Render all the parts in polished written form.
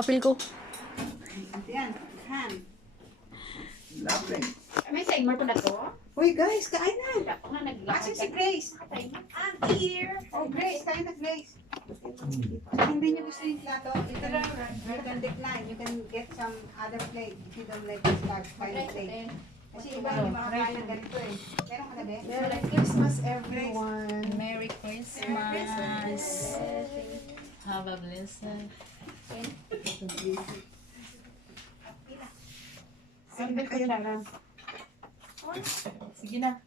Apil ko. Yan, ham. Lovely. May segment ko na to. Uy guys, kain na. Ako nga Asan si Grace? I'm here. Oh Grace, kain na Grace. Hindi niyo gusto yung plato, you can decline. You can get some other plate if you don't like this kind of plate. Kasi iba hindi makakain ng ganito eh. Meron ka na ba? Merry Christmas, everyone. Merry Christmas. Have a blessed. Sige kayo na lang. Sige na.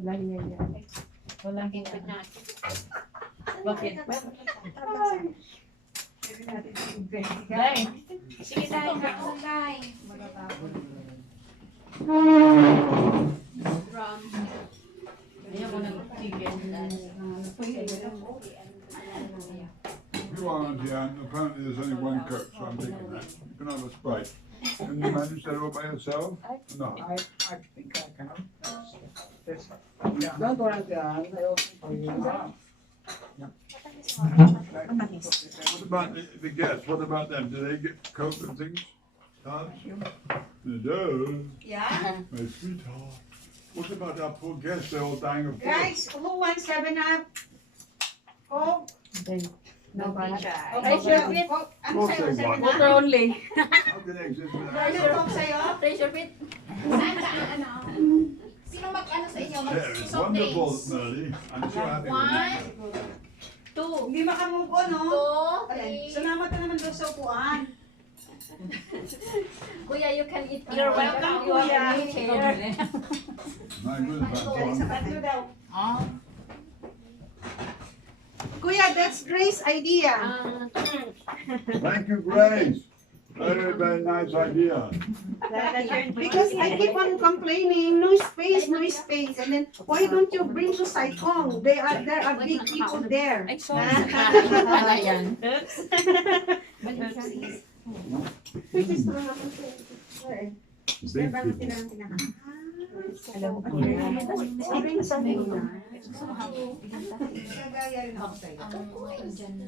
Wala niya yan. Walang Input natin. Bakit? Pwede natin yung bread. Day. Sige tayo na ako tayo. From Ayaw ko ng chicken. You are, Diane. Apparently there's only one Coke, so I'm taking that. You can have a Sprite. Can you manage that all by yourself? No. I think I can. This, yeah. Don't worry, I open for you. What about the guests? What about them? Do they get Coke and things? Tarts? They do. Yeah. My sweetheart. What about our poor guests? They're all dying of thirst. Guys, who wants 7-Up? Coke? No, teacher. Okay, sure. Coke. Ano sa'yo? 7-Up? Water only. How can they exist without Ano Coke sa'yo? Pressure fit. Saan ka ano? Sino mag-ano sa inyo? Yeah, it's Mag-soft wonderful, drinks? Merly. I'm so happy with One, you. two, Hindi makamove on, no? three. Salamat na naman doon sa upuan. Kuya, you can eat. You're welcome, You are Kuya. in here. My goodness, Sa that's tatlo daw. Oh. Kuya, that's Grace's idea. Thank you, Grace. Very, very nice idea. Because I keep on complaining, no space, no space. And then, why don't you bring to Saikong? There are big people there. Ay, sorry. Ano yan? Big people. Alam ko Gagaya rin ako sa'yo. Ang mga Indian na.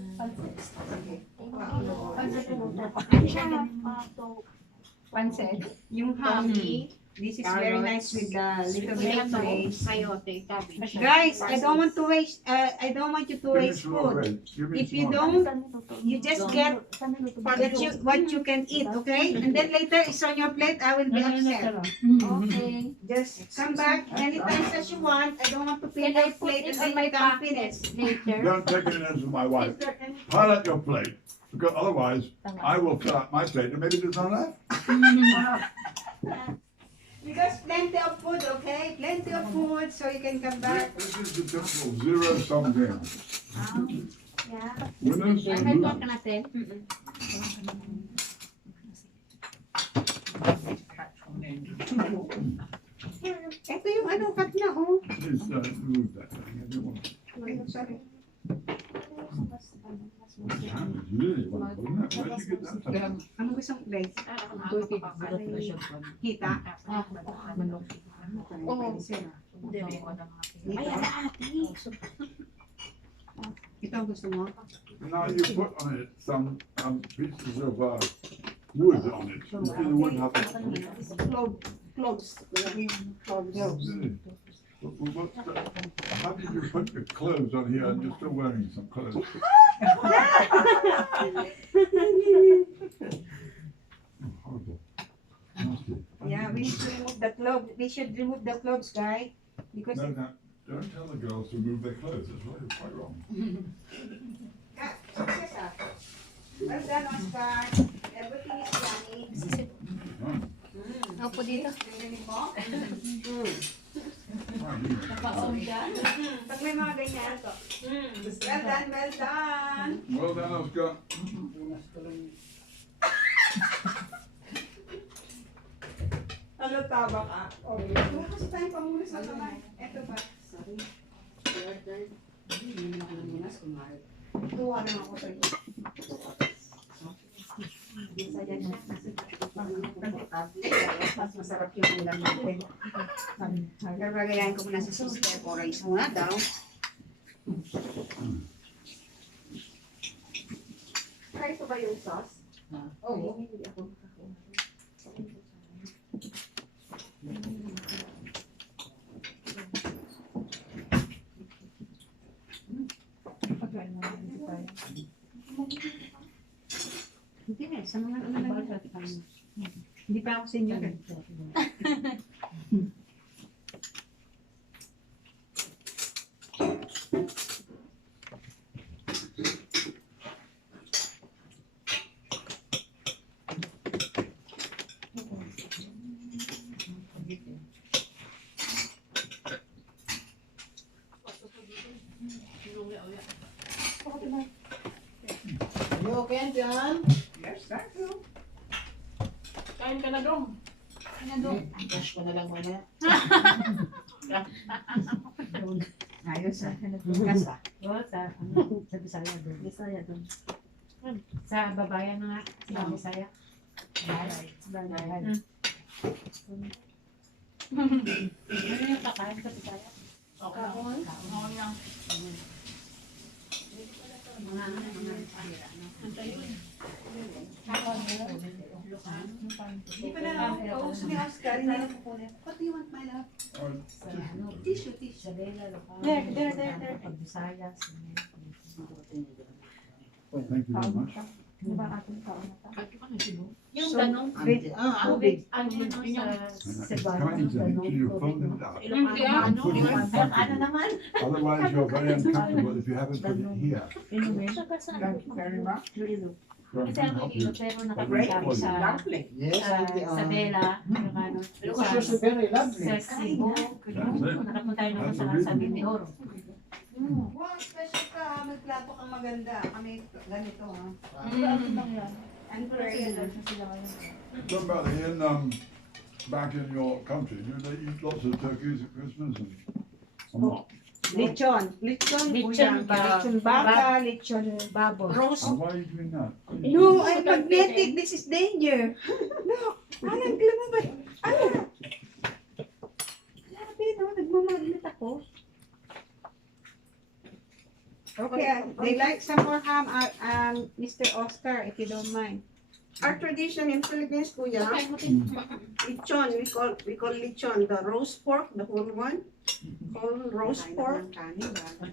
Pansit. Yung honey, this is very nice with the little bit of rice. Sayote, cabbage. Guys, I don't want to waste. I don't want you to Give me waste some more, food. Grace. Give me If some you more. don't, you just get what you can eat, okay? And then later it's on your plate. I will be upset. Okay. Just come back anytime as you want. I don't want to fill your plate and then you can't finish. Later. Don't take it as my wife. Is there any- Pile up your plate, because otherwise I will fill up my plate and maybe there's not enough. Because plenty of food, okay? Plenty of food, so you can come back. This is the typical zero-sum game. Yeah. Winners Ay, and may losers. pork natin. Ito yung ano, cut na, oh. Please remove that. I don't want to. Sorry. Ham is really wonderful, isn't it? Where did you get that from? Ano gusto mong place? Kita? Manok. Oo. Ay, ate. Ito ang gusto mo? Now you put on it some pieces of wood on it. You see the wood have Cloves. How did you put the clothes on here and you're still wearing some clothes? Horrible. Nasty. Yeah, we need to remove the cloves. We should remove the cloves, guy. Because No, no, don't tell the girls to move their clothes. It's really quite wrong. success ah. Well done, Oscar. Everything is yummy. Opo dito. Narinig mo? Napasong dyan. Pag may mga ganyan. Well done, well done. Well done, Oscar. Ano tama ka? Wala kasi tayong pangulis sa kamay. Eto ba? Sorry. Tuwa naman ako sa iyo. Mas masarap yung ulam natin. Gagayahin ko muna sa sister ko. Rice muna daw. Try ito ba yung sauce? Oo. Hindi sa mga ano lang. Hindi pa ako senior. You okay, Jan? Yes, thank you. Kain ka na dong. Brush ko na lang muna. Ayos ah. Kasa. Oo, sa Bisaya doon. Bisaya doon. Sa babayan na nga, sa Bisaya. Balay. Ano yung kakain sa Bisaya? Okay. Okay lang. Hindi pa na ako ni Oscar. Hindi na kukunin. What do you want, my love? Tissue, tissue. There. Pag Bisaya. Thank you very much. Di ba ating taon na ta? Yung ganong Tubig. Ano yun sa Cebu? Come into your phone and out. Ilocano. Put it in. Ano naman? Otherwise, you're very uncomfortable if you haven't put it here. Inumin. Thank you very much. So I Kasi can ako help dito, you. pero nakapunta kami sa Dumpling. Yes, Auntie. sa Bella, yung ano, Because you're so very lovely. sa Cebu. Nakapunta tayo naman sa Mindoro. Wow, special ka. May plato kang maganda. Kami ganito ha. Ano pa rin yan? Talk about in back in your country, do they eat lots of turkeys at Christmas or not? Lechon. Lechon, Lechon buyang. ba- Lechon baka, lechon Baboy. roast. And why are you doing that? No, I'm magnetic. This is danger. No. Alam, lumabas. Ano? Grabe, no? Nagmamagnet ako. Okay, they like some more ham, Mr. Oscar, if you don't mind. Our tradition in Philippines, kuya, lechon, we call lechon, the roast pork, the whole one, whole roast pork.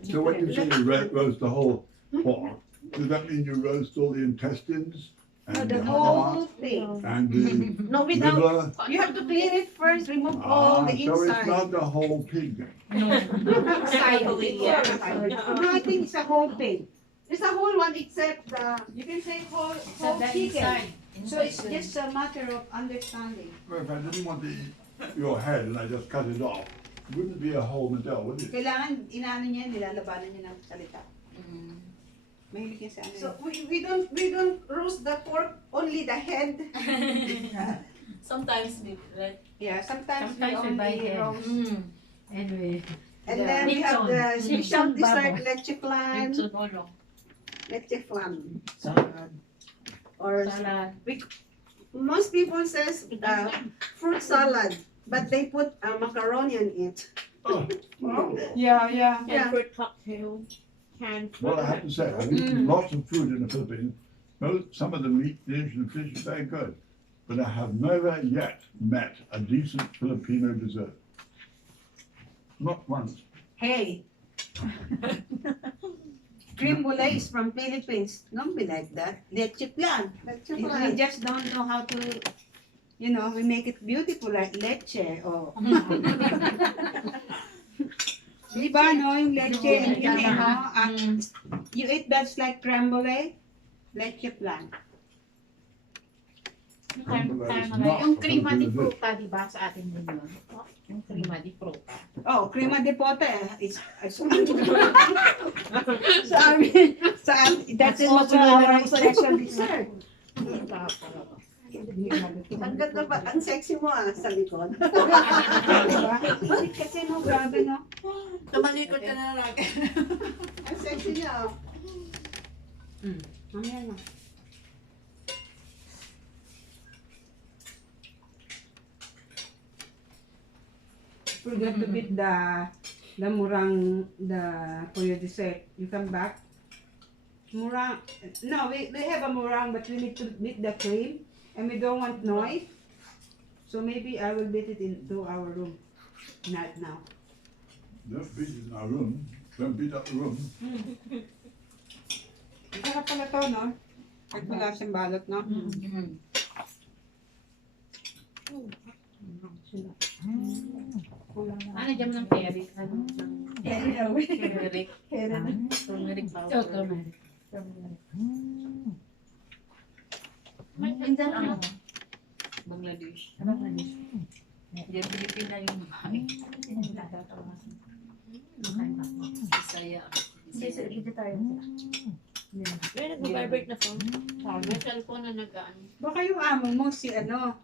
So when you say you roast the whole pork, does that mean you roast all the intestines No, and the the whole heart thing. and the No, without, liver? you have to clean it first, remove all the So it's inside. not the whole pig. Inside, yeah. No, I think it's a whole pig. It's a whole one except the, you can say whole chicken. So it's just a matter of understanding. Well, if I didn't want to eat your head and I just cut it off, it wouldn't be a whole medal, would it? Kailangan, inaano niya, nilalabanan niya ng salita. Mahilig yan sa ano. So we don't roast the pork, only the head. Sometimes we, right? Yeah, sometimes Sometimes we we buy only head. roast. Anyway. And The then we have the lechon. special Lechon dessert, baboy. leche flan, leche flan. Salad. Or Salad. most people says fruit salad, but they put macaroni on it. Oh, Yeah, yeah. Yeah. fruit cocktail. well, I have to say, I've eaten lots of food in the Philippines. Some of the meat dish and fish is very good. But I have never yet met a decent Filipino dessert. Not once. Hey. Cream brulee is from Philippines. Don't be like that. Leche flan. Leche We flan. just don't know how to, you know, we make it beautiful like leche or... Di ba, no? Yung leche, and yun eh, no? You eat that's like creme brulee, leche flan. Yung crema di fruta, di ba, sa atin din yun? Yung crema di fruta. Oh, crema de pote. It's sa amin, that's also our special dessert. Ang ganda ba? Ang sexy mo sa likod. Diba? Bakit kasi no, grabe no? Tumalikod ka na lang. Ang sexy niya. Mamaya na. Forget to beat the murang, the for your dessert. You come back. Murang. No, we have a murang, but we need to beat the cream, and we don't want noise. So maybe I will beat it into our room. Not now. Don't beat it in our room. Don't beat up the room. Sarap pala to, no? Kahit wala siyang balot, no? Ano dyan mo ng peri? Ano? Turmeric. Turmeric powder. So, turmeric. Minsan ano? Bangladesh. Bangladesh. Diyan Pilipina yung bahay. Bisaya. Dito tayo. May nag-vibrate na phone. May cellphone na nag-ano. Baka yung amo mo si ano,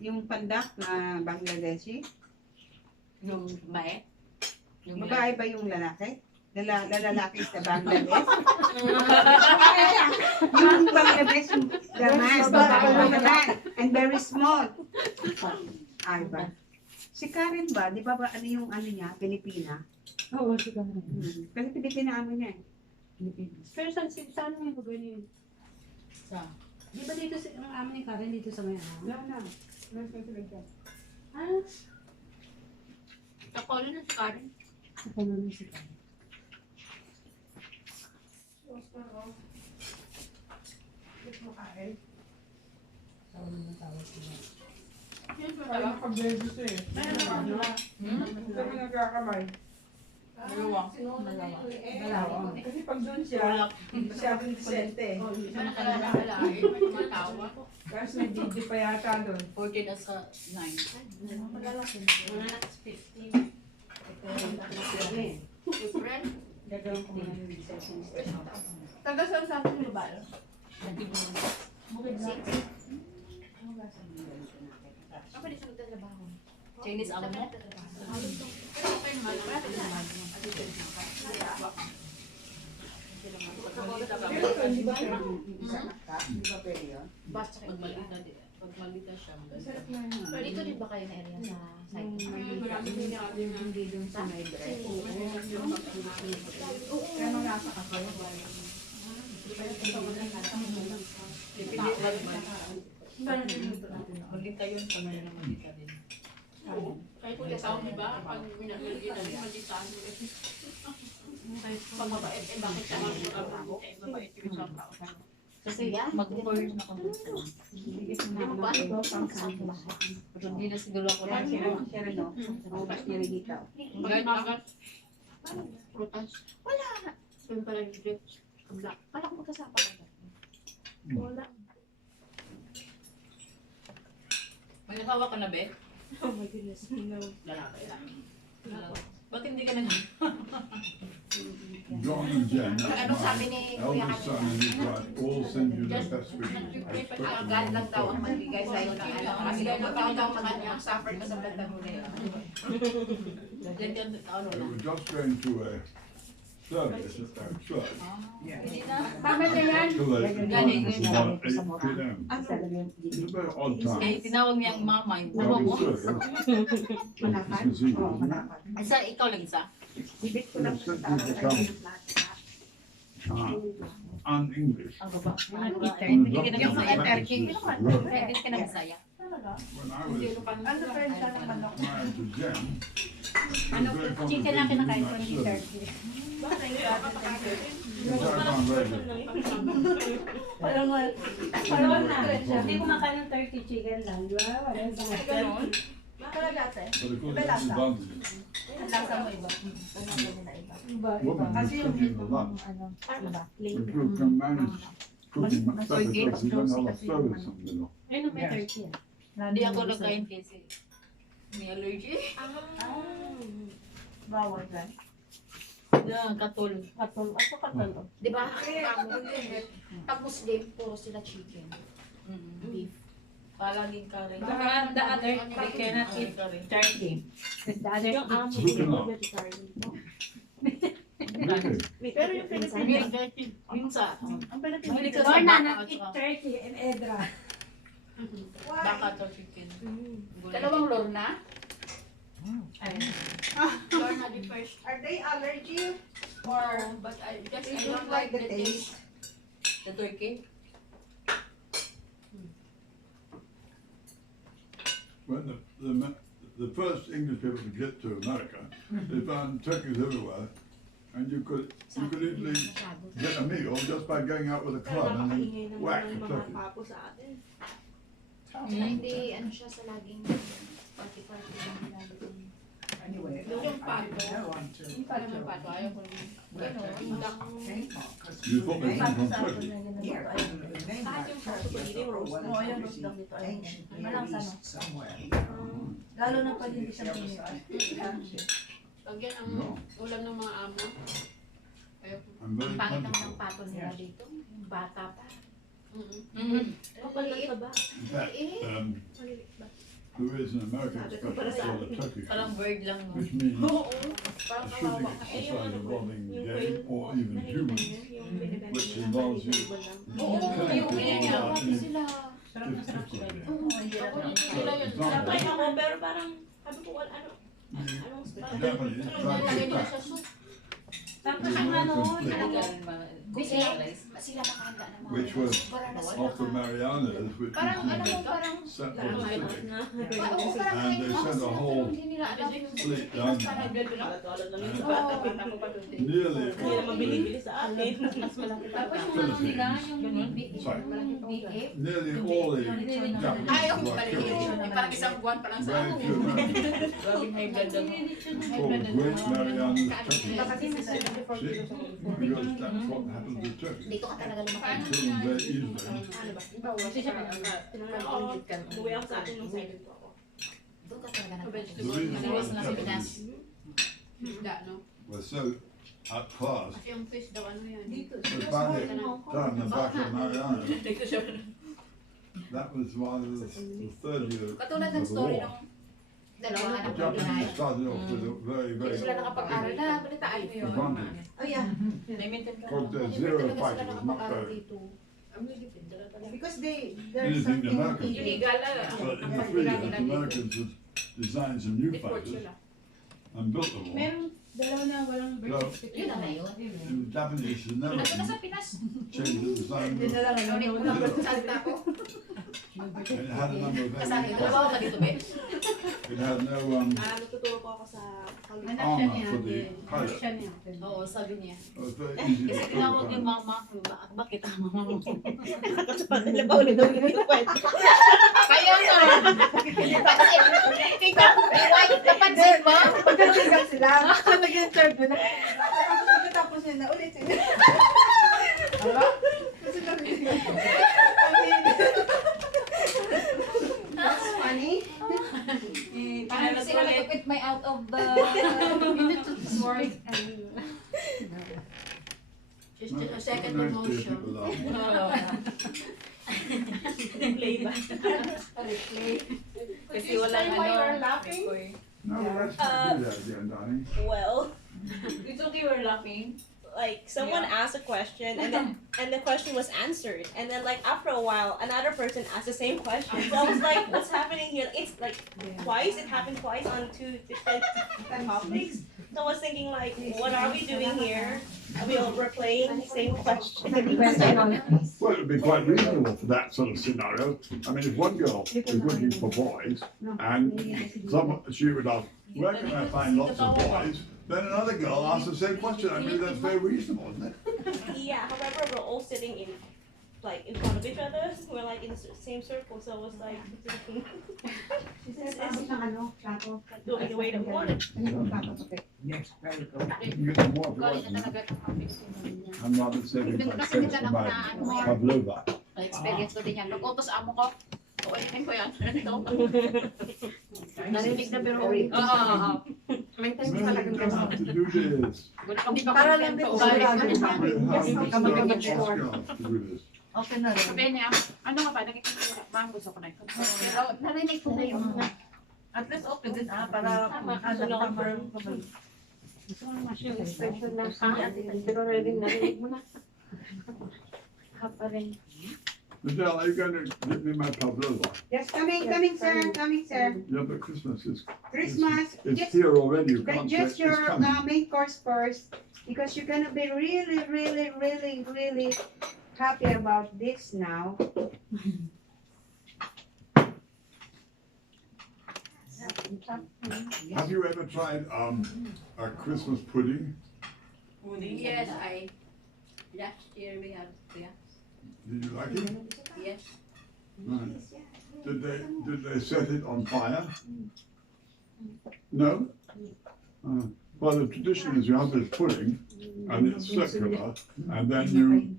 yung pandak na Bangladeshi? Yung bae. Yung Babae ba yung lalaki? Lalaki sa Bangladesh? Yung Bangladesh, yung the man, babae, and very small. Ay ba? Si Karen ba? Di ba ano yung ano niya? Pilipina? Oo, siguro. Kasi Pilipina amo niya eh. Pero saan mo yung lugar niyo? Sa? Di ba dito ang amin ni Karen dito sa may ano? No, no. No, sila dyan. Ah, Kapolo na si Karen. sa pamilya si Karen. Tawag na tawag sila. Ay, nakabebe siya eh. Sabi nagkakamay. Dalawa. Dalawa. Kasi pag doon siya, masyadong disente. Isa na kalala. May tumatawa. Tapos may DJ pa yata doon. 14 as a 9. Malalaki. Mga next 15. April? Gagawin ko nga yung sessions. Taga saan sa akin yung babae? Bukid na. Ako din siya magtatrabaho. Chinese amo mo? Pero okay naman. Pero ito, hindi ba pwede isa ka? Hindi ba pwede yun? Basta pag malita siya. So, dito din ba kayo na area sa site? Hindi doon sa may dress. Kaya mga ako. Malita yun sa may malita din. Kahit kung kasama, di ba? Pag minagyan na malitaan mo eh. Pag mabait, eh bakit siya mag-abo? Eh, mabait yung isang tao. Kasi mag-course na kami sa pero hindi na siguro ako na Siya rin, no? Ubas niya rin dito. Pagkakas. Prutas. Wala. Sabi pala yung grapes. Black. Pala ko magkasama ka. Wala. May nasawa ka na, Be? Oh my goodness. No. Lalaki lang. Ba't hindi ka nag... John and Jen, Anong that's sabi my ni Kuya eldest son kanina? and his wife, all send you their best wishes. Ang God lang daw ang magbigay sa'yo ng ano. Kasi kung ikaw daw mag-suffer ka sa bandang huli. Diyan ano We lang. were just going to a service at their church. Hindi na. Tama na yan. Till they Galing it was about 8 p.m. It was a very odd Kaya time. tinawag niya ang mama. Yung Well, mama we mo. were Christmas Eve, wasn't it? Isa, ikaw lang isa. Bibit ko We lang were sa expecting to come un-English. Ang baba. Hindi ka na Yung masaya. practices Hindi ka na masaya. When I was Ano pa rin siya ng manok? married to Jen, it Ano, was very chicken na complicated kinakain in ko that ni service. Turkey. Which I found very good. Parang na. Hindi kumakain ng turkey chicken lang. Di ba? Wala sa Ganon? Talaga, te? But of course, it's advantages. Ang lasa mo iba. Ano ba nila iba? Woman who's cooking the lunch, if you can manage cooking much better because you don't have a stove in the middle. Ano may turkey ah? Hindi ako nagkain kasi may allergy. Bawal yan. Yeah, katol. Katol. Ako katol. Di ba? Tapos din, puro sila chicken. Beef. Palaging curry. Baka the other, they cannot eat turkey. The other eat chicken. Really? Pero yung Philippines, Yung sa, ang Philippines, Mahilig ka sa Lorna, baka not at eat saka- turkey and Edra. baka to chicken. dalawang Lorna. Lorna the first. Are they allergy? Or, but I They don't like the taste. The turkey. When the first English people to get to America, they found turkeys everywhere, and you could easily get a meal just by going out with a club and then whack a turkey. Hindi, ano siya sa laging party-party lang nilalagay. Anyway, Yung I pato. didn't know until. Hindi pa naman pato. Ayaw ko rin. Where Ano, turkey yung was duck. came from, 'cause You thought they the came from name- turkey. Yeah, the name Kahit like yung turkey, I hindi thought, roast well, lang. it's Ayan, roast obviously lang dito. Ayan. ancient Near Malang sa East somewhere. Lalo na pag hindi It's siya the other pinili. side. Pag yan ang No. ulam ng mga amo. Ayaw ko. I'm very Pangit naman plentiful. ang pato nila dito. Yung bata pa. Kapal lang sa ba? In fact, there is an American expression called a turkey Parang feast, bird lang. No? which means Parang a shooting kawawa. exercise involving game or even humans, which involves you Oo, killing yung people ganyan. without any Sila. difficulty. Sila yun. Example, ako, pero parang, sabi ko, ano, the Japanese Ano try nilalagay to nila attack sa soup? Tapos the ang ano, American fleet, sila nakahanda ng mga which was para na sila off the Marianas, which parang is ano mo, parang set for the fleet. oo, parang And they sent a whole hindi nila alam yung fleet down parang there. Oo. Nearly all of the, sa atin. Tapos yung ano nila, yung BF, nearly all the Japanese Ayaw ko were pala killed. yun. Parang isang buwan pa lang sa Very ako. few Americans. Grabing high blood daw. It's called Great Marianas Turkey. See? Because that's what happens with turkey. dito ka talaga You lumaki. kill them very easily. Kasi siya Uwi ako sa atin nung silent po ako. Doon ka talaga The nagpapalito. reason why Maliwas the na sa Pinas. Japanese Isda, no? were so outclassed, Kasi yung fish daw, ano yan? they found it down the back of Marianas. That was one of the third year of Katulad ng the story war. nung dalawa The anak ng Japanese Pinay. started off with a very, Hindi very sila nakapag-aral na, balitaan mo yun. advantage. Oh yeah, Na-maintain ka. Because their Hindi zero talaga fight sila was not nakapag-aral very dito. because there's anything something American. Illegal na. But in the 3 years, Americans had designed some new Report fighters sila. and built them all. Meron dalawa na walang So, birth certificate. Yun na ngayon. and the Japanese had never Nandun na sa Pinas. changed the design of it. Ulit mo lang salta ko. It had a number of Kasali, very dalawa ka dito, be. It had no Nagtuturo po ako sa Anak siya armor niya. for the Anak pilot. siya niya. Oo, sabi niya. It was very easy to Kasi kill tinawag the yung pilot. mama, bakit ang mama mo? Nakakatawa pa ulit daw yung kwento. Kaya nga. Ikaw, white, napansin mo? Pagkasigang sila. Nag-interview na. Tapos yun na ulit sila. Kasi that's funny. Parang sila nagkapit may out of the sword. Just a second Nice to hear promotion. people laugh. Play ba? Kasi walang why ano. you're laughing? No, let's not do that again, darling. Well, It's okay, we're laughing. like someone asked a question and the question was answered, and then like after a while another person asked the same question. So I was like, what's happening here? It's like twice. It happened twice on two different topics. So I was thinking like, what are we doing here? Are we all replaying the same question? Well, it would be quite reasonable for that sort of scenario. I mean, if one girl is looking for boys and she would ask, where can I find lots of boys? Then another girl asks the same question. I mean, that's very reasonable, isn't it? Yeah. However, we're all sitting in like in front of each other. We're like in the same circle. So I was like thinking, this is going the way that we wanted. Yes, very good. You get more if you want. I'm rather saving my space for my pavlova. Experience ko din yan. Nag-utos amo ko. Ulitin ko yan. Narinig na pero ulit. May time No, talagang you don't have to do this. Para lang din We have sigurado. to ask girls to do this. Okay na rin. Sabi niya, ano nga ba, nakikita ma'am, gusto ko na ito. Pero narinig ko na yun. At least okay din para confirm. Gusto ko naman siya. Special na pero narinig mo na. Pa rin. Michelle, are you going to give me my pavlova? Yes, coming, sir, coming, sir. Yeah, but Christmas is Christmas, it's just here already. You can't digest say it's your coming. main course first because you're gonna be really happy about this now. Have you ever tried a Christmas pudding? Yes, last year we have, yeah, Did you like it? yes. Right. Did they set it on fire? No? Well, the tradition is you have this pudding, and it's circular, and then you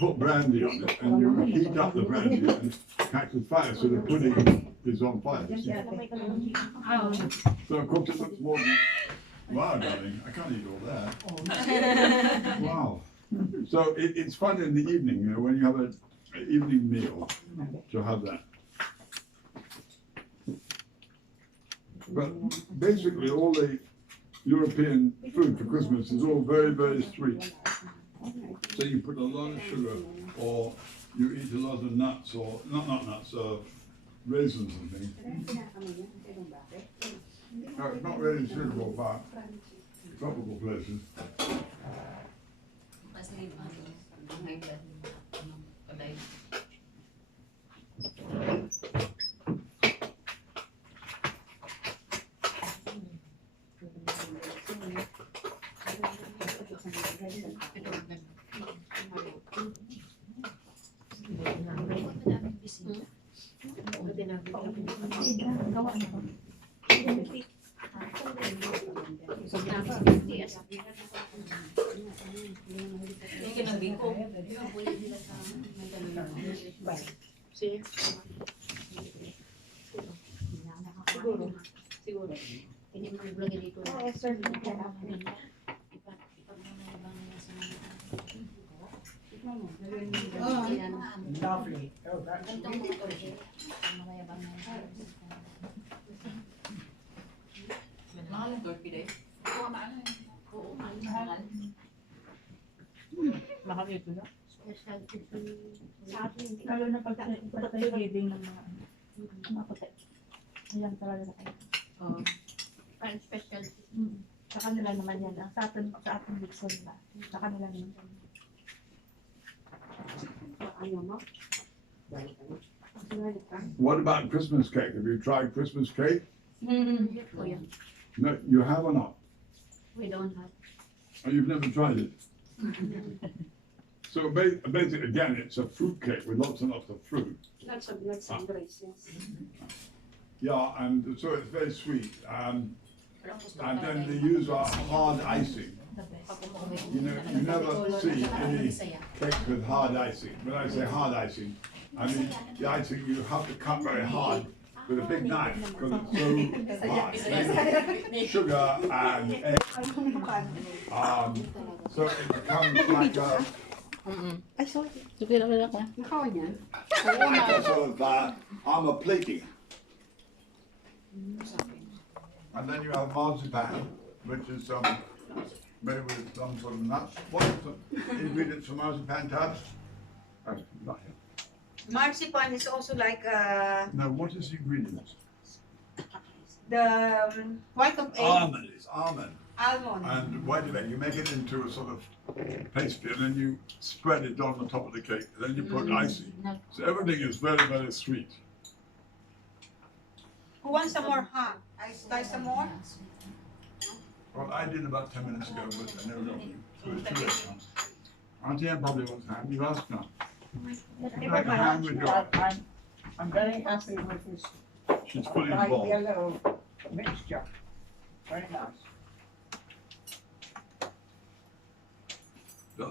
put brandy on it, and you heat up the brandy and catch the fire, so the pudding is on fire. So of course it looks more than, wow, darling, I can't eat all that. Wow. So it's fun in the evening, you know, when you have an evening meal, to have that. But basically all the European food for Christmas is all very, very sweet. So you put a lot of sugar, or you eat a lot of nuts, or not nuts, raisins and things. No, it's not really suitable for tropical places. Siguro. Hindi mo naglagay dito. Oo, sir. Lovely. Oh, that's beautiful. Mahal ang turkey day. Oo, mahal. Oo, mahal. Mahal ito na. Lalo na pag giving ng mga puti. Ayan talaga na kayo. Oo. Parang special. Sa kanila naman yan. Sa atin Dixon ba? Sa kanila naman yan. What about Christmas cake? Have you tried Christmas cake? Oh, yeah. No, you have or not? We don't have. Oh, you've never tried it? So basically, again, it's a fruit cake with lots and lots of fruit. Lots of nuts and grapes, yes. Yeah, and so it's very sweet. And then they use a hard icing. You know, you never see any cake with hard icing. When I say hard icing, I mean the icing you have to cut very hard with a big knife because it's so hard. Sugar and egg. So it becomes like a sort of armor plating. And then you have marzipan, which is made with some sort of nuts. What is the ingredients for marzipan tarts? Oh, not here. Marzipan is also like No, what is the ingredients? the white of egg, Almond. It's almond. almond. And white of egg. You make it into a sort of pastry, and then you spread it on the top of the cake. Then you put icing. So everything is very, very sweet. Who wants some more, huh? I slice some more? Well, I did about 10 minutes ago, but I never got you. So it's too late now. Auntie Anne probably wants ham. You ask now. Like a ham with your. I'm very happy with this She's fully light involved. yellow mixture. Very nice.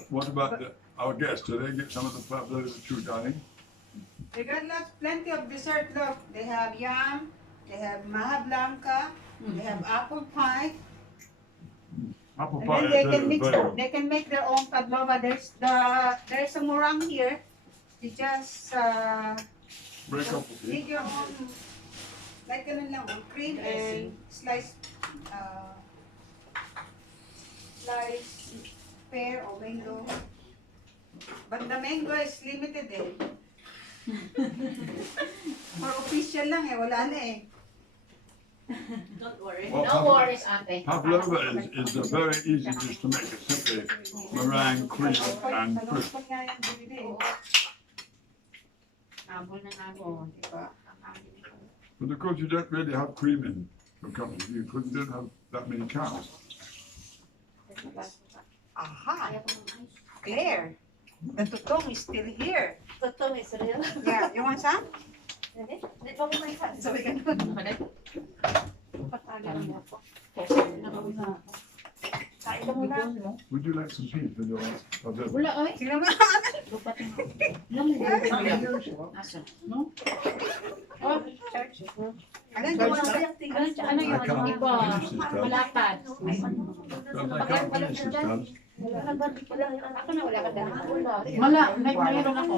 What about our guests? Do they get some of the flavors that you, darling? They got plenty of dessert, look. They have yam, they have maja blanca, they have apple pie. Apple And pie. then they is can mix, very good. they can make their own pavlova. There's a meringue here. You just Break up with make it. your own, like ganun lang, cream and slice pear or mango. But the mango is limited eh. For official lang eh, wala na eh. Don't worry. Well, No worries, ate. Pavlova is a very easy dish to make. It's simply meringue, cream, and fruit. Talong nga yan, bibili eh. Habol na habol, di ba? But of course, you don't really have cream in your company. You don't have that many cows. Aha! Claire, the tutong is still here. Totoo, is real. Yeah, you want some? Hindi pa ko may isa. Sabi ka Kain ka muna. Would you like some peas with your other? Wala, oy. Sino ba? Ano Ano yung ano I yun? can't Iba. finish this time. Malapad. But I can't finish this time. Ako na wala ka dala. Wala, mayroon ako.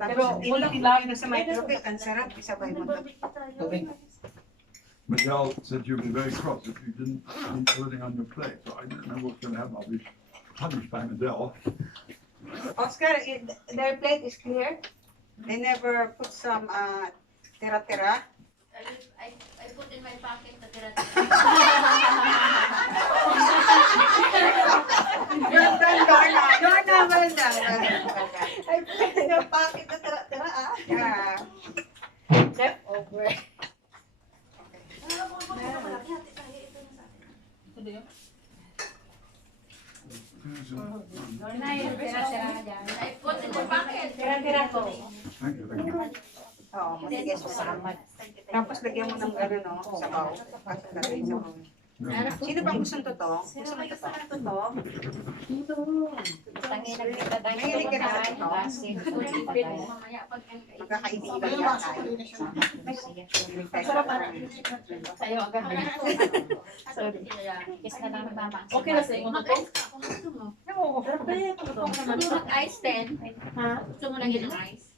Pero ilagay na sa microwave, ang sarap, isabay mo ito. Miguel said you'd be very cross if you didn't eat everything on your plate. So I don't know what's going to happen. I'll be punished by Miguel. Oscar, their plate is clear. They never put some tira-tira. I put in my pocket the tira. Well done, Lorna. Lorna, well done. I put in your pocket the tira-tira, ah. Yeah. Over. I put in my pocket. Tira-tira ko. Thank you, thank you. Oo, matigas mo sa Tapos lagyan mo ng gano'n, no? Sabaw. At lagay sa bawang. Sino bang gustong totoo? Gusto mo totoo? Mahilig ka na sa totoo? Magkakaibigan ka tayo. Tayo agad. Okay na sa inyo to? Ice 10. Ha? Gusto mo lagyan ng ice?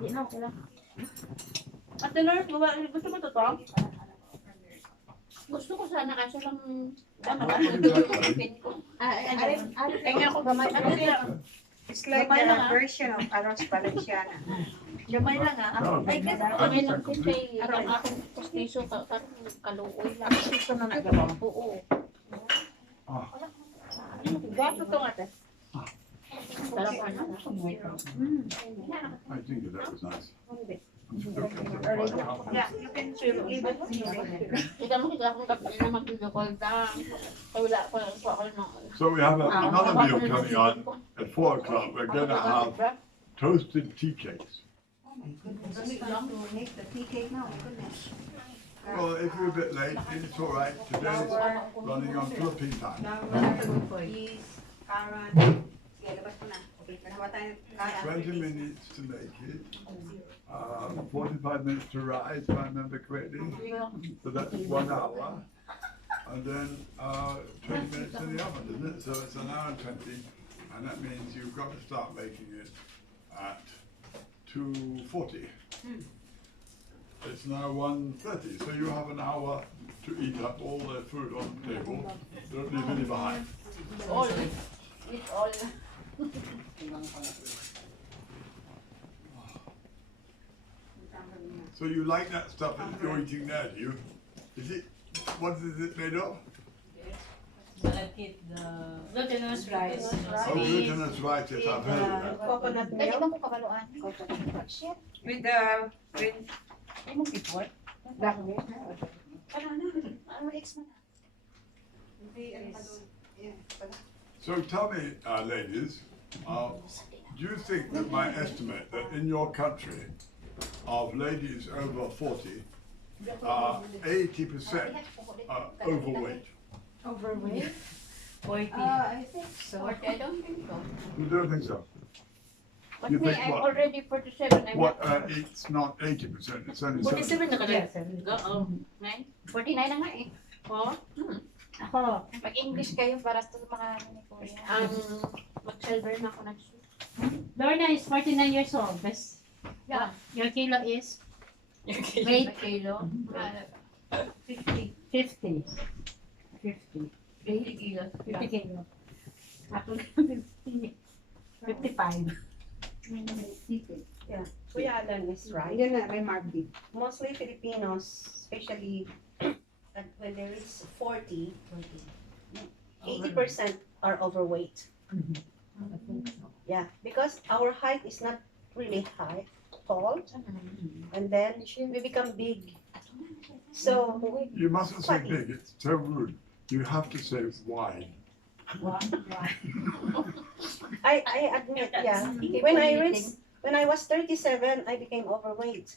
Hindi na, okay lang. Ate Lord, gusto mo to? Gusto ko sana kasi lang Tingnan ko gamay. It's like a version of Arroz Valenciana. Gamay lang ah. Oh, Ay, kasi kami lang kasi ang akong pustiso kaluoy lang. Gusto na nagawa. Oo. Ah. Gato to ate. Sarap na. I think that was nice. Yeah, you can eat it. Kita mo kita akong gabi na mag-video call lang. Kaya wala ko lang po ako ng... So we have another meal coming on at 4 o'clock. We're going to have toasted tea cakes. Oh my goodness. To make the tea cake now, my goodness. Well, if you're a bit late, it's all right. Today's running on Philippine time. Cheese, carrot. Sige, labas mo na. Okay, nagawa tayo. 20 minutes to make it. 45 minutes to rise, if I remember correctly. So that's 1 hour. And then 20 minutes in the oven, isn't it? So it's an hour and 20. And that means you've got to start making it at 2:40. It's now 1:30, so you have an hour to eat up all the food on the table. Don't leave any behind. All. Eat all. So you like that stuff that you're eating there, do you? Is it, what is it made of? Glutinous rice. Oh, glutinous rice, yes, I've heard of that. Coconut Dali milk ba ko kabaluan? with the Ano ex mo na? So tell me, ladies, do you think that my estimate that in your country of ladies over 40, 80% are overweight? Overweight? 40. I think so. I don't think so. You don't think so? But You me, think I'm what? already 47. I'm What, not... it's not 80%, it's only 47 na 70%. ka Yes, Oo. 49 na nga eh. Oo. Ako, Pag English kayo para sa mga ano ko. Mag-silver na ako nag-shoot. Lorna is 49 years old. Best. Yeah. Your kilo is? Weight kilo. 50. 50. 50. 20 kilos. 50 kilo. Ako 50. 55. Kuya Alan is right. Yan na, remark din. Mostly Filipinos, especially when there is 40, 80% are overweight. I think so. Yeah, because our height is not really high, tall, and then we become big. So You mustn't say big, it's so rude. You have to say wide. I admit, yeah. When I was 37, I became overweight.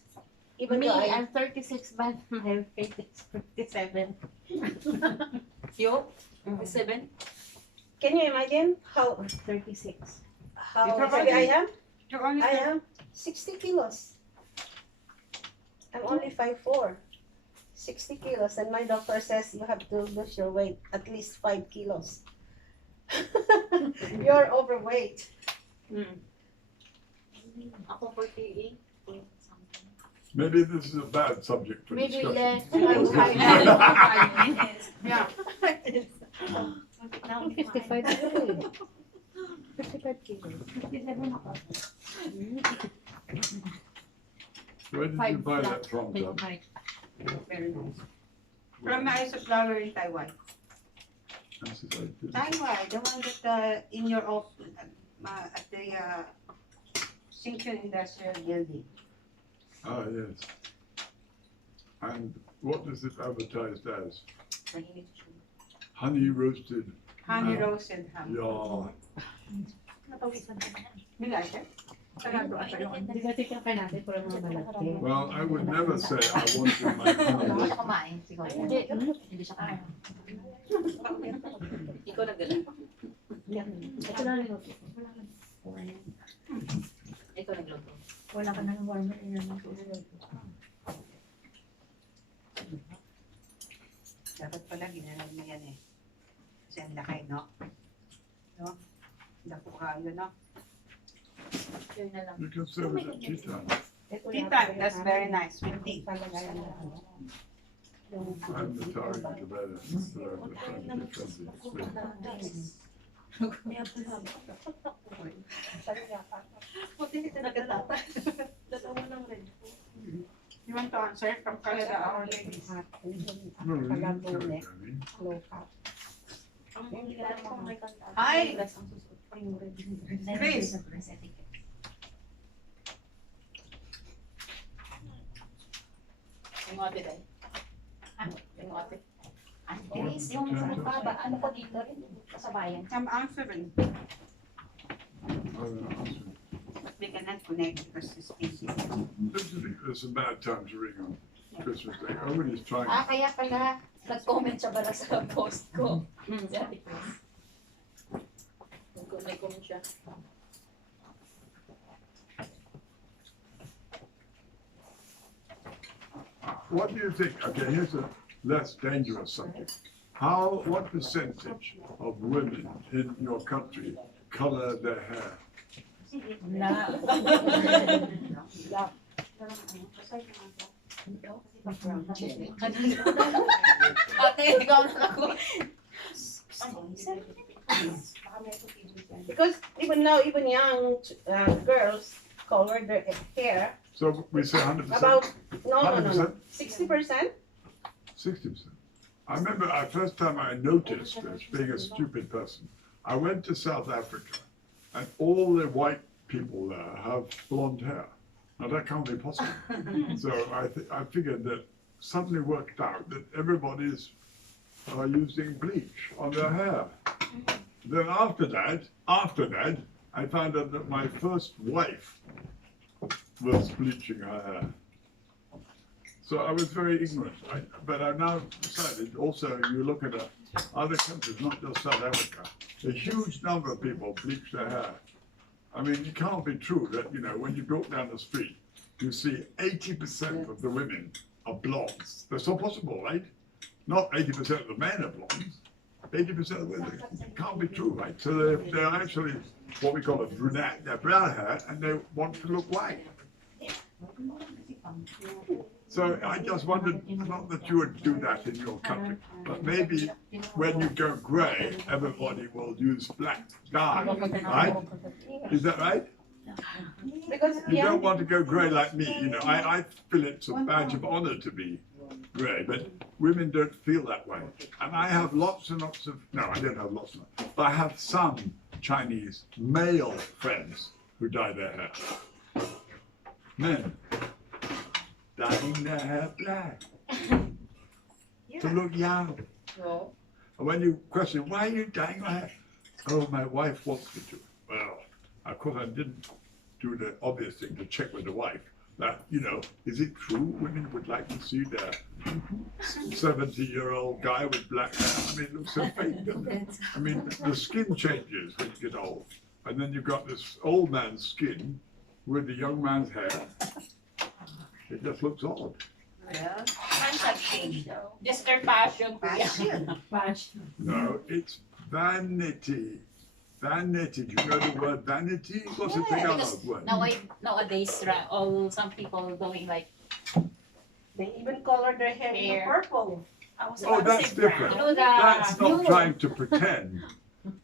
Even Me, though I'm 36, but my weight is 57. You? 7? can you imagine how 36. heavy I am? You're only I am 60 kilos. I'm only 5'4". 60 kilos, and my doctor says you have to lose your weight at least 5 kilos. You're overweight. Ako 48 point something. Maybe this is a bad subject for Maybe discussion. less. yeah. Now, 55 kilos. 55 kilos. 57 ako. Where did you buy that from, Tom? Very nice. From the flower in Taiwan. That's it, I did. Taiwan, the one that in your office at the Xinqian Industrial Building. Ah, yes. And what is it advertised as? Honey roasted. Honey roasted ham. Yeah. You like it? Hindi kasi kaya natin para mga malaki. Well, I would never say I wanted my honey roasted. Kumain, siguro. Hindi siya kumain. Ikaw na gano'n. Ito lang yung Ikaw nagluto. wala ka nang warmer. Dapat pala ginanag mo yan eh. Kasi ang laki, no? No? Dako kayo, no? Yun na lang. You can serve it at tea time. Tita, that's very nice. With tea. I'm retiring to bed at 20. Buti kita nagkatapos. Dalawa lang rin. You want to answer from Canada, our ladies? No, you didn't do it, Danny. Hi! Chris! Yung ate tayo. Yung ate. Grace, yung baba, ano ko dito rin? Kasabayan. I'm answering. I will answer. But we cannot connect because it's busy. Literally, it's a bad time to ring on Christmas Day. Everybody's trying. Kaya pala, nag-comment siya pala sa post ko. Si ate Chris. May comment siya. What do you think? Okay, here's a less dangerous subject. What percentage of women in your country color their hair? Ate, ikaw na ako. Because even now, even young girls color their hair So we say 100%? about, no, 100%? 60%. 60%. I remember the first time I noticed this, being a stupid person, I went to South Africa and all the white people there have blonde hair. Now that can't be possible. So I figured that suddenly worked out that everybody's using bleach on their hair. Then after that, I found out that my first wife was bleaching her hair. So I was very ignorant, but I've now decided also you look at other countries, not just South Africa, a huge number of people bleach their hair. I mean, it can't be true that, you know, when you walk down the street, you see 80% of the women are blondes. That's not possible, right? Not 80% of the men are blondes, 80% of the women. It can't be true, right? So they're actually what we call a brunette. They're brown hair and they want to look white. So I just wondered, not that you would do that in your country, but maybe when you go grey, everybody will use black dye, right? Is that right? Because You don't want to go grey like me, you know. I feel it's a badge of honor to be grey, but women don't feel that way. And I have lots and lots of, no, I don't have lots, but I have some Chinese male friends who dye their hair. Men dyeing their hair black to look young. No. And when you question, why are you dyeing your hair? Oh, my wife wants me to. Well, of course I didn't do the obvious thing to check with the wife. That, you know, is it true women would like to see their 70-year-old guy with black hair? I mean, it looks so fake, doesn't it? I mean, the skin changes when you get old. And then you've got this old man's skin with the young man's hair. It just looks odd. Well, Times have changed though. Just their passion. Fashion. No, it's vanity. Vanity. Do you know the word vanity? What's the Tagalog word? Nowadays, all some people going like They even color their hair in purple. I was Oh, about to that's say different. brown. That's not trying to pretend.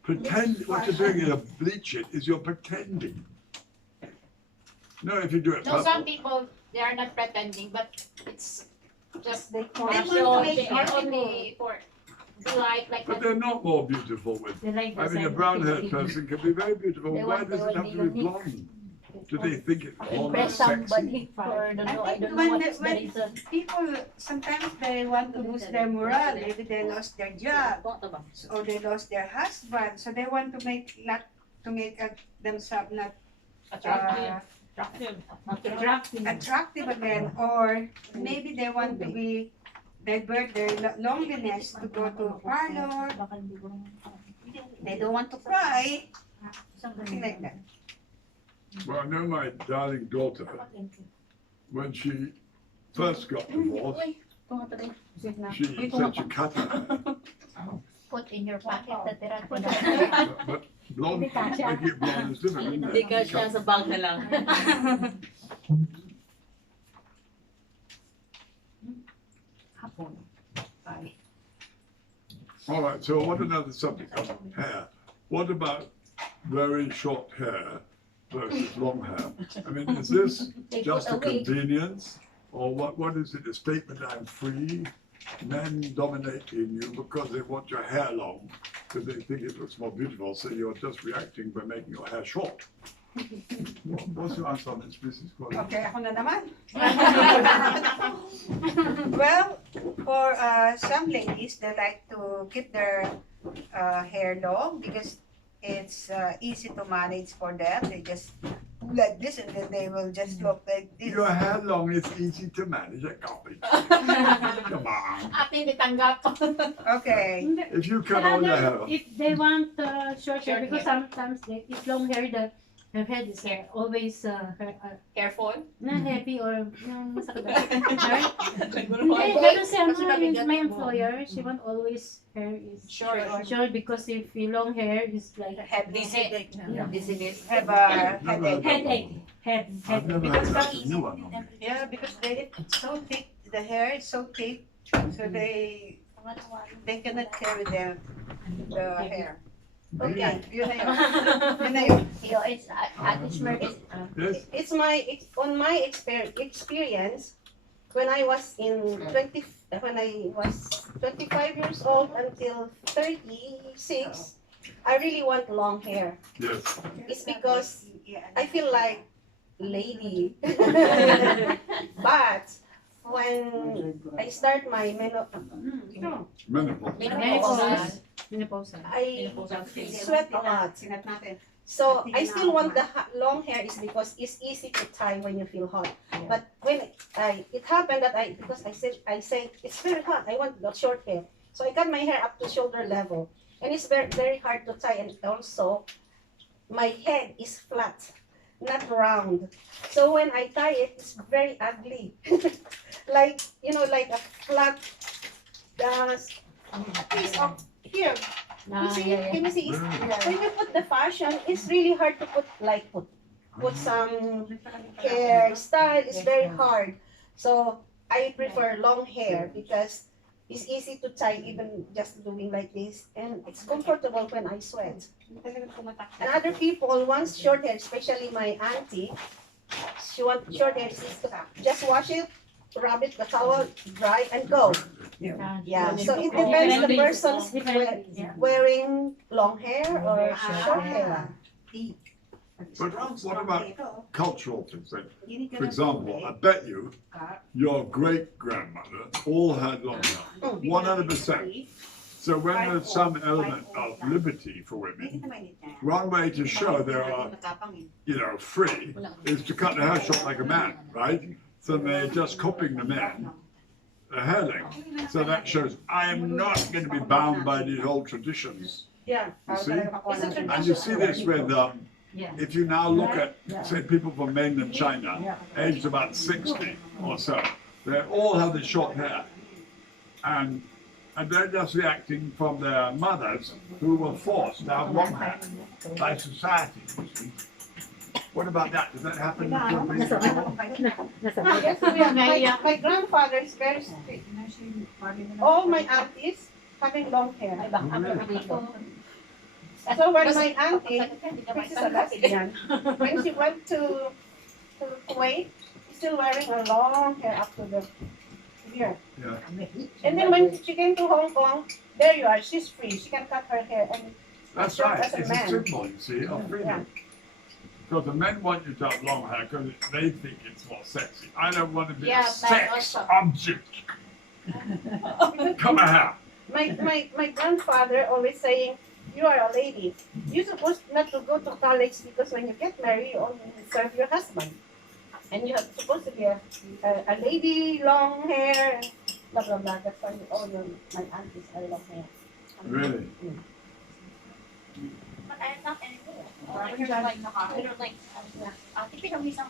Pretend, what you're doing is bleach it, is you're pretending. No, if you do it No, some purple. people they are not pretending, but it's just They for color show. their They hair are only for like But that. they're not more beautiful with. They like the I mean, a same brown-haired thing. person can be very beautiful. They Why want- does they it have want to be unique. blonde? Do they think it's blonde is Impress sexy? somebody for the I no, I think don't know what is the when reason. people, sometimes they want to lose their morale, maybe they lost their job, or they lost their husband, so they want to make themselves not Attractive. Attractive. attractive again, or maybe they want to be divert their loneliness to go to a parlor. They don't want to cry, something like that. Well, I know my darling daughter, when she first got divorced, she said she cut her hair. Put in your pocket the tira But blonde, making it blonde is different, isn't Hindi it? ka siya sa bag na lang. All right, so what another subject of hair? What about very short hair versus long hair? I mean, is this just a convenience? Or what is it, a statement I'm free? Men dominate in you because they want your hair long, because they think it looks more beautiful, so you're just reacting by making your hair short. What's your answer on this, Mrs. Cole? Okay, ako na naman. Well, for some ladies, they like to keep their hair long because it's easy to manage for them. They just do like this and then they will just look like this. Your hair long is easy to manage, I can't be. Come on. Ating ditanggap. Okay. If you cut all your hair off, If they want short hair, Short because sometimes if long hair, her head is always Careful. heavy or masakit. Hindi, ganun si my employer, she want always hair is short because if your long hair is like Dizziness. Have a headache. headache. I've never Because had a new one on me. Yeah, because it's so thick, the hair is so thick, so they cannot carry the hair. Okay, yun na yun. Yun na yun. It's Yes? It's on my experience when I was 25 years old until 36, I really want long hair. Yes. It's because I feel like lady. But when I start my Menopause. Menopause. I sweat a lot. Sinat natin. So I still want the long hair is because it's easy to tie when you feel hot. But when it happened that because I said it's very hot, I want the short hair. So I cut my hair up to shoulder level, and it's very very hard to tie. And also, my head is flat, not round. So when I tie it, it's very ugly, like like a flat piece of here. You see, can you see? When you put the fashion, it's really hard to put some hairstyle. It's very hard. So I prefer long hair because it's easy to tie, even just doing like this, and it's comfortable when I sweat. And other people want short hair, especially my auntie. She wants short hair. Just wash it, rub it, the towel, dry, and go. Yeah, so it depends the person's wearing long hair or short hair. But what about cultural things? Like, for example, I bet you your great grandmother all had long hair, 100%. So when there's some element of liberty for women, one way to show they are, free is to cut their hair short like a man, right? So they're just copying the men, the hair length. So that shows I am not going to be bound by these old traditions. Yeah. You see? And you see this with, if you now look at, say, people from mainland China, aged about 60 or so, they all have this short hair. And they're just reacting from their mothers who were forced to have long hair by society. You see? What about that? Does that happen in the Philippines? My grandfather is very strict. All my aunties having long hair. So when my auntie, which is a lesbian, when she went to Kuwait, she's still wearing her long hair up to the here. Yeah. And then when she came to Hong Kong, there you are, she's free. She can cut her hair and That's short right. as a It's a man. symbol, you see, of freedom. Because the men want you to have long hair because they think it's more sexy. I don't want to be a sex object. Come here. My grandfather always saying, you are a lady. You're supposed not to go to college because when you get married, you only serve your husband. And you're supposed to be a lady, long hair, and blah, blah, blah. That's why all my aunties are long hair. Really? But I'm not anymore. You're like, tipikal isang,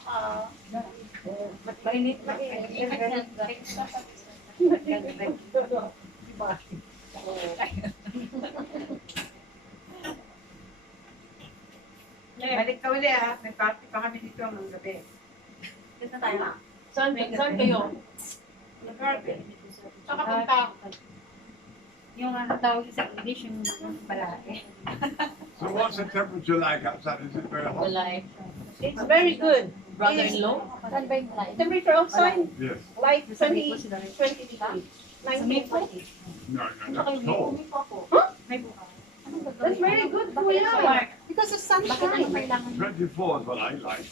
But mainit na Balik ka uli may party pa kami dito ng gabi. Dito tayo lang. Saan kayo? Saan ka punta? Yung tawag sa English, yung balake. So what's the temperature like outside? Is it very hot? It's very good. Brother-in-law? Saan ba yung light? Temperature outside, Yes. like 20 degrees. 19 20. No, that's cold. That's very good for you. Because the sunshine. 24 is what I like.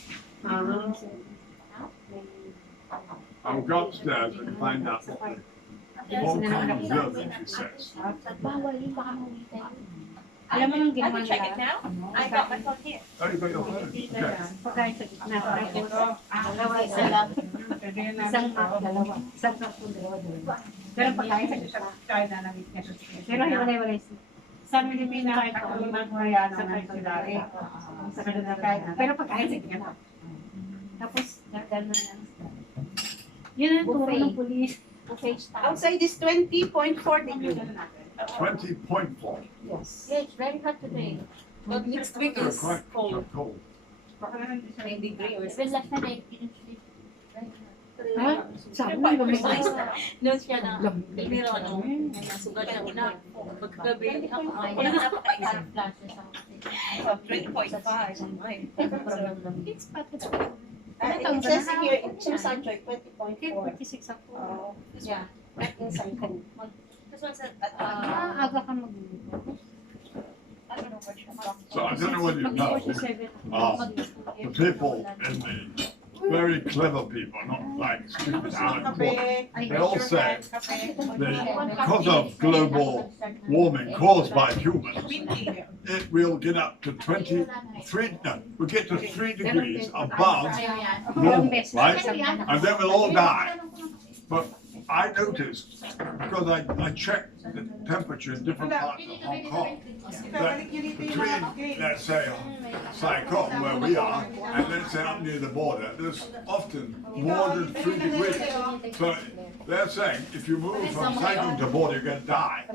I'll go upstairs and find out what the Hong Kong Observatory says. Bawal yung baka mawita yun. Alam mo nung I ginawa can check it nila? now. I got my phone here. Oh, you got your phone? Okay. Pagkain sa gitna. Dalawa, isa lang. Isang dalawa. Isang dalawa. Pero pagkain sa gitna. China na witness. Pero hiwalay-walay sila. Sa Pilipinas, Kahit ako magmaya naman sila rin. sa kanila kain. Pero pagkain sa gitna. Tapos, gano'n na lang. Yun ang turo ng pulis. Buffet style. Outside is 20.4 degrees. 20.4. Yes. Yeah, it's very hot today. But next week So is quite cold. cold. 9 degree or Even last night I didn't sleep. Ha? Sabi mo, lumig na. Noon siya na, pero nasugat na una. Paggabi, Wala na ako kaisang flashes ako. 3.5 on mine. It's hot. It says here in Chimsanchoy 20.4. 46 ako. Oh, Yeah. not in Sangkong. This one said, Aga ka magluluto. I don't know what you're So I don't know whether you know, 47. the people in the very clever people, not like stupid Alan Quatermain, they all say because of global warming caused by humans, it will get up to 23, no, we'll get to 3 degrees above normal, right? And then we'll all die. But I noticed, because I checked the temperature in different parts of Hong Kong, that between, let's say, Saigon, where we are, and let's say up near the border, there's often more than 3 degrees. So they're saying if you move from Saigon to border, you're going to die.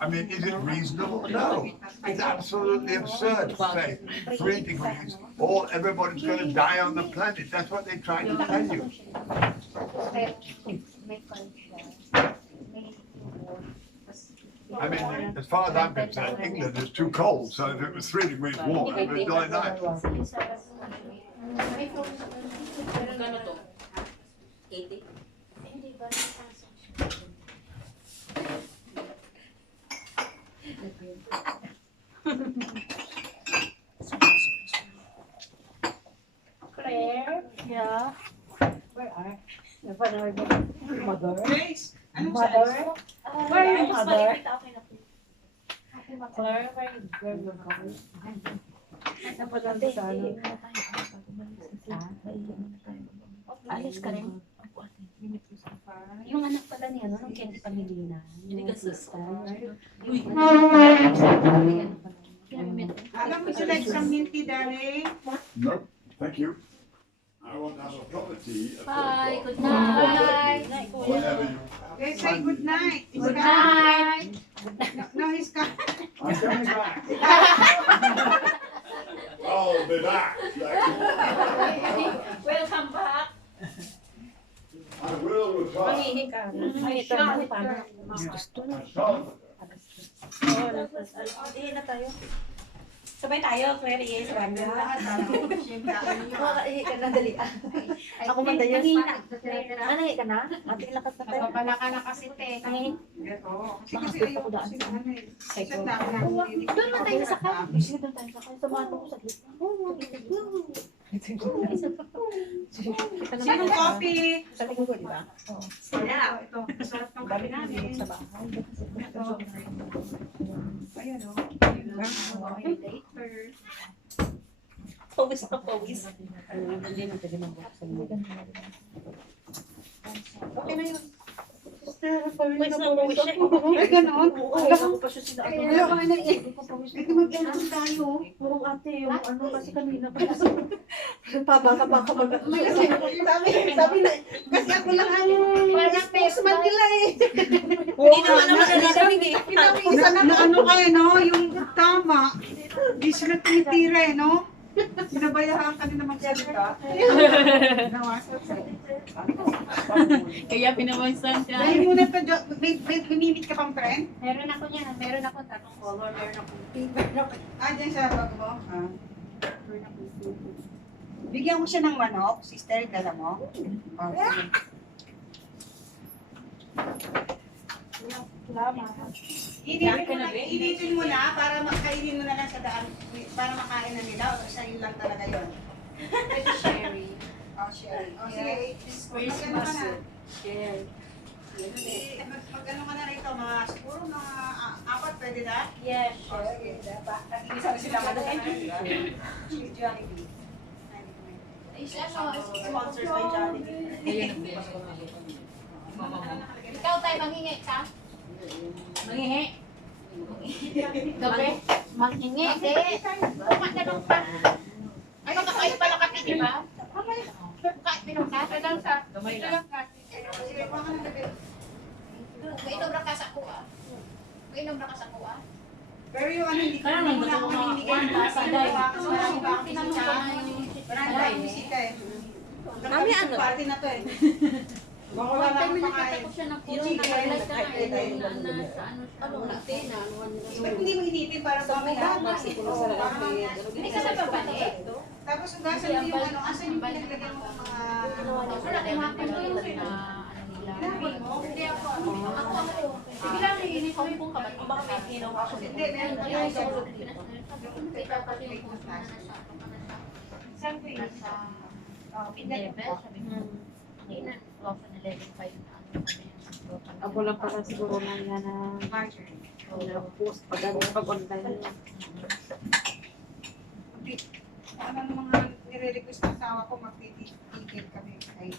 I mean, is it reasonable? No. It's absolutely absurd to say 3 degrees, or everybody's going to die on the planet. That's what they try to tell you. I mean, as far as I'm concerned, England is too cold, so if it was 3 degrees warmer, it would die that. Gano to? 80? Claire? Yeah. Where are? Napanood mo? Mother? Grace, anong Mother? size? Where are you, Mas mother? maliit ako na po. Claire, where you going? Napanood mo sa ano? Alis ka rin. Yung anak pala niya, no? Nung Candy Pangilina. Yung sister. Uy. Alam mo sila some milky, darling? No, thank you. I want to have a proper tea at 4 Bye. o'clock. Good night. Whenever you. They say good night. He's Good coming. night! No, he's coming. I'm coming back. I'll be back. Welcome back. I will return. Mangihi ka. Ay, ito na. Paano? Gusto na. I shall. Hindi na tayo. Sabay tayo, Claire, yes, Wanda. Makaihi ka na, dali. Ako man tayo. Nangihi ka na? Ate, lakas na tayo. Pala ka na kasi, te. Oo. Kasi ayoko kasi ano eh. Isa na ako lang. Doon lang tayo sa kanya. Sige, doon tayo sa kanya. Samahan mo ko sa gitna. Sinong coffee? Sabi ko, di ba? Yeah, ito. Masarap ng kape namin. Sa bahay. Ito. Ayan o. Pawis na pawis. Hindi na pwede mag-buksan mo. Okay na yun. Pawis na pawis siya. Ay, ganon. Alam ko pa siya sila. Ayaw ka na eh. Ito mag-elton tayo. Purong ate, yung ano kasi kanina pa kasi pabaka-baka sabi na, kasi ako lang ang spokesman nila eh. Hindi naman naman narinig eh. Na ano kayo, no? Yung tama. Di sila tinitira eh, no? Sinabayahan ka din naman salita. Kaya pinawansan ka. Dahil muna to, may mimimit ka pang friend? Meron ako niya. Meron ako tatong color. Meron ako paper. Ah, dyan sa bag mo? Ah. Bigyan ko siya ng manok, sister, dala mo. Oh, sige. Initin mo na para makainin mo na lang sa daan, para makain na nila, o sa'yo lang talaga yun. Ito Sherry. Oh, Sherry. Oh, sige. Mag-ano ka na? Mag-ano ka na rito, mga siguro mga 4 pwede na? Yes. Oh, sige. Isa na sila Jollibee. Sponsored by Jollibee. Ikaw tayo manghingi ka? Manghingi? Gabi? Manghingi? Hindi. Kumatanong pa. Ay, makakain pala kami, di ba? Kahit pinong ka, lang sa... Gamay lang. Sige, kuha ka ng gabi. Mainom ra ka sa kuha. Mainom ra ka sa kuha. Pero yung ano, hindi ko Kaya na lang, muna ako gusto ko mamimigay ng mga basa one dahil basa. marami ba akong bisita. Marami ba akong bisita eh. Mami, ano? Party na to eh. Baka wala One time akong nakita pakain. ko siya ng puro Chicken. nag-like ka na eh. Na sa ano siya. Ano na, Tina? Ba't hindi mo initin para sa mamaya? Hindi ka sa babalik. Tapos ugasan mo yung ano, asan yung pinaglagyan mo ng mga... Wala kang hapon mo yung Hinapon mo? Hindi ako. Sige lang, iinit ko yung kabat. Baka may ginaw ako. Hindi, meron pa tayo sa Kita kasi yung kung saan na siya. Saan ko yun? Nasa level, sabi ko. Hindi na. Off na level 5 na. Ako lang pala siguro na yan na post pag-online. Ano ng mga nire-request ng asawa ko, magtitigil kami. Ay,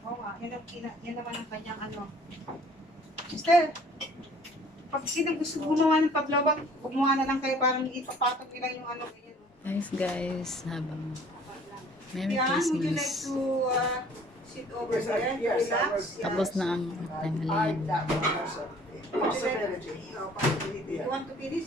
oo nga, yan naman ang kanyang ano. Sister, pag sino gusto gumawa ng paglabang, gumawa na lang kayo parang ipapatok nila yung ano. Ganyan. Nice guys, habang Merry Yan, would you like Christmas. to sit over there, relax? Tapos na ang tanghalian. Would you like, you want to finish?